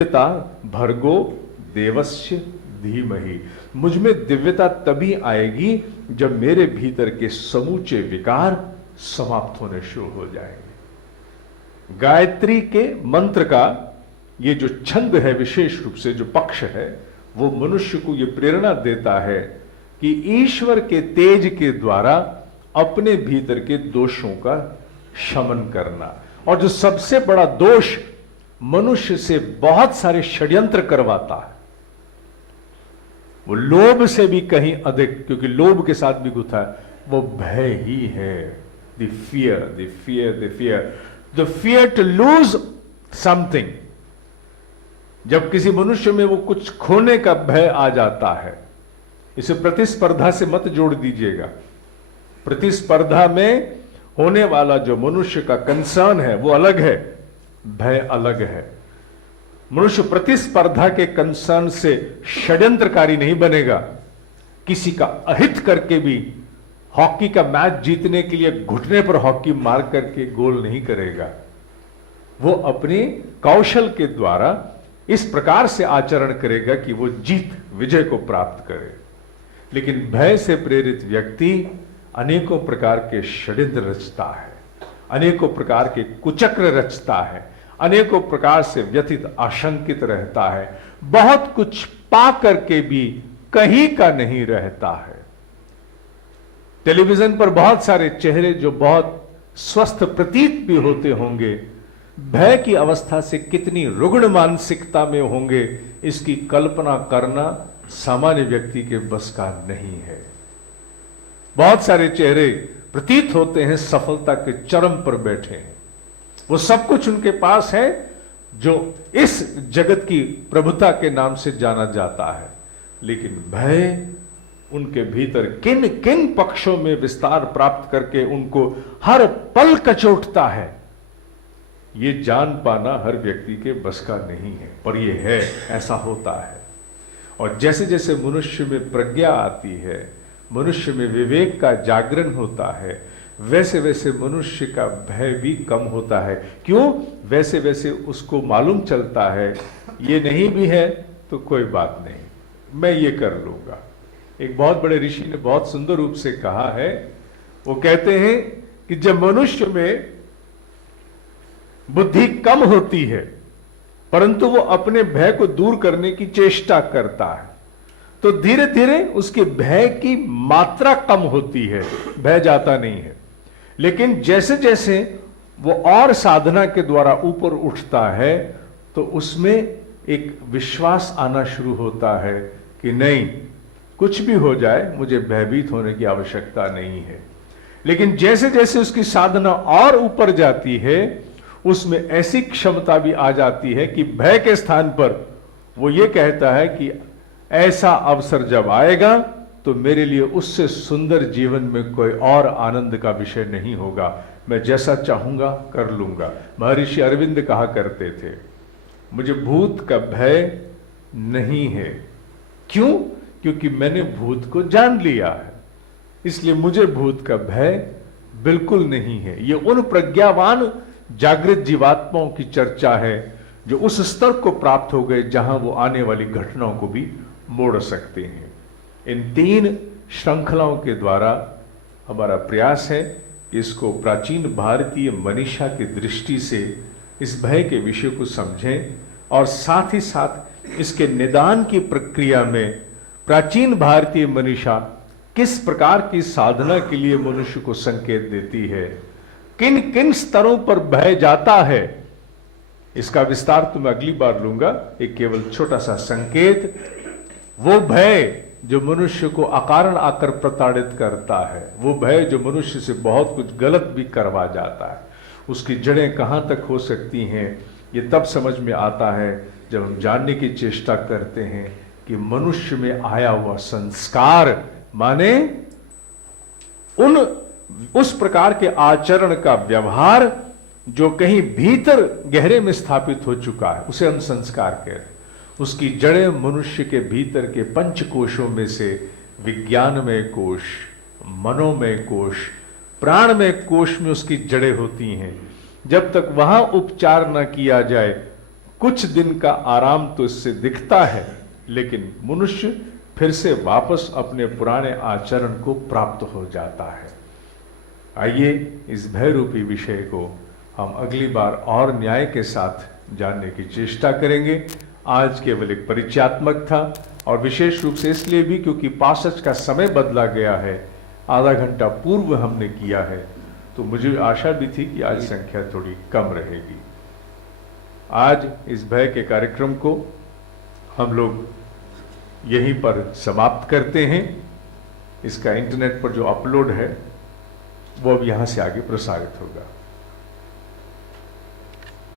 दिव्यता भर्गो देवस्य धीमहि। मुझ में दिव्यता तभी आएगी जब मेरे भीतर के समूचे विकार समाप्त होने शुरू हो जाएंगे। गायत्री के मंत्र का ये जो छंद है, विशेष रूप से जो पक्ष है, वो मनुष्य को ये प्रेरणा देता है कि ईश्वर के तेज के द्वारा अपने भीतर के दोषों का शमन करना। और जो सबसे बड़ा दोष मनुष्य से बहुत सारे षड्यंत्र करवाता है, वो लोभ से भी कहीं अधिक, क्योंकि लोभ के साथ भी गुथा है, वो भय ही है। The fear, the fear, the fear, the fear to lose something. जब किसी मनुष्य में वो कुछ खोने का भय आ जाता है, इसे प्रतिस्पर्धा से मत जोड़ दीजिएगा। प्रतिस्पर्धा में होने वाला जो मनुष्य का कंसर्न है वो अलग है, भय अलग है। मनुष्य प्रतिस्पर्धा के कंसर्न से षड्यंत्रकारी नहीं बनेगा। किसी का अहित करके भी हॉकी का मैच जीतने के लिए घुटने पर हॉकी मार करके गोल नहीं करेगा। वो अपने कौशल के द्वारा इस प्रकार से आचरण करेगा कि वो जीत, विजय को प्राप्त करे। लेकिन भय से प्रेरित व्यक्ति अनेकों प्रकार के षड्यंत्र रचता है, अनेकों प्रकार के कुचक्र रचता है, अनेकों प्रकार से व्यथित आशंकित रहता है, बहुत कुछ पा करके भी कहीं का नहीं रहता है। टेलीविजन पर बहुत सारे चेहरे जो बहुत स्वस्थ प्रतीत भी होते होंगे, भय की अवस्था से कितनी रुग्ण मानसिकता में होंगे, इसकी कल्पना करना सामान्य व्यक्ति के बस का नहीं है। बहुत सारे चेहरे प्रतीत होते हैं सफलता के चरम पर बैठे हैं, वो सब कुछ उनके पास है जो इस जगत की प्रभुता के नाम से जाना जाता है, लेकिन भय उनके भीतर किन किन पक्षों में विस्तार प्राप्त करके उनको हर पल कचोटता है, ये जान पाना हर व्यक्ति के बस का नहीं है। पर यह है, ऐसा होता है। और जैसे जैसे मनुष्य में प्रज्ञा आती है, मनुष्य में विवेक का जागरण होता है, वैसे वैसे मनुष्य का भय भी कम होता है। क्यों? वैसे वैसे उसको मालूम चलता है ये नहीं भी है तो कोई बात नहीं, मैं ये कर लूंगा। एक बहुत बड़े ऋषि ने बहुत सुंदर रूप से कहा है, वो कहते हैं कि जब मनुष्य में बुद्धि कम होती है परंतु वो अपने भय को दूर करने की चेष्टा करता है, तो धीरे धीरे उसके भय की मात्रा कम होती है, भय जाता नहीं है। लेकिन जैसे जैसे वो और साधना के द्वारा ऊपर उठता है तो उसमें एक विश्वास आना शुरू होता है कि नहीं, कुछ भी हो जाए मुझे भयभीत होने की आवश्यकता नहीं है। लेकिन जैसे जैसे उसकी साधना और ऊपर जाती है, उसमें ऐसी क्षमता भी आ जाती है कि भय के स्थान पर वो ये कहता है कि ऐसा अवसर जब आएगा तो मेरे लिए उससे सुंदर जीवन में कोई और आनंद का विषय नहीं होगा, मैं जैसा चाहूंगा कर लूंगा। महर्षि अरविंद कहा करते थे, मुझे भूत का भय नहीं है। क्यों? क्योंकि मैंने भूत को जान लिया है, इसलिए मुझे भूत का भय बिल्कुल नहीं है। ये उन प्रज्ञावान जागृत जीवात्माओं की चर्चा है जो उस स्तर को प्राप्त हो गए जहां वो आने वाली घटनाओं को भी मोड़ सकते हैं। इन तीन श्रृंखलाओं के द्वारा हमारा प्रयास है कि इसको प्राचीन भारतीय मनीषा की दृष्टि से इस भय के विषय को समझें, और साथ ही साथ इसके निदान की प्रक्रिया में प्राचीन भारतीय मनीषा किस प्रकार की साधना के लिए मनुष्य को संकेत देती है, किन किन स्तरों पर भय जाता है, इसका विस्तार तो मैं अगली बार लूंगा। एक केवल छोटा सा संकेत, वो भय जो मनुष्य को अकारण आकर प्रताड़ित करता है, वो भय जो मनुष्य से बहुत कुछ गलत भी करवा जाता है, उसकी जड़ें कहां तक हो सकती हैं, ये तब समझ में आता है जब हम जानने की चेष्टा करते हैं कि मनुष्य में आया हुआ संस्कार माने उस प्रकार के आचरण का व्यवहार जो कहीं भीतर गहरे में स्थापित हो चुका है, उसे हम संस्कार कहते हैं। उसकी जड़ें मनुष्य के भीतर के पंचकोशों में से विज्ञानमय कोश, मनोमय कोश, प्राणमय कोश में उसकी जड़ें होती हैं। जब तक वहां उपचार न किया जाए कुछ दिन का आराम तो इससे दिखता है, लेकिन मनुष्य फिर से वापस अपने पुराने आचरण को प्राप्त हो जाता है। आइए इस भय रूपी विषय को हम अगली बार और न्याय के साथ जानने की चेष्टा करेंगे। आज केवल एक परिचयात्मक था, और विशेष रूप से इसलिए भी क्योंकि पासच का समय बदला गया है, आधा घंटा पूर्व हमने किया है, तो मुझे आशा भी थी कि आज संख्या थोड़ी कम रहेगी। आज इस भय के कार्यक्रम को हम लोग यहीं पर समाप्त करते हैं। इसका इंटरनेट पर जो अपलोड है वो अब यहाँ से आगे प्रसारित होगा।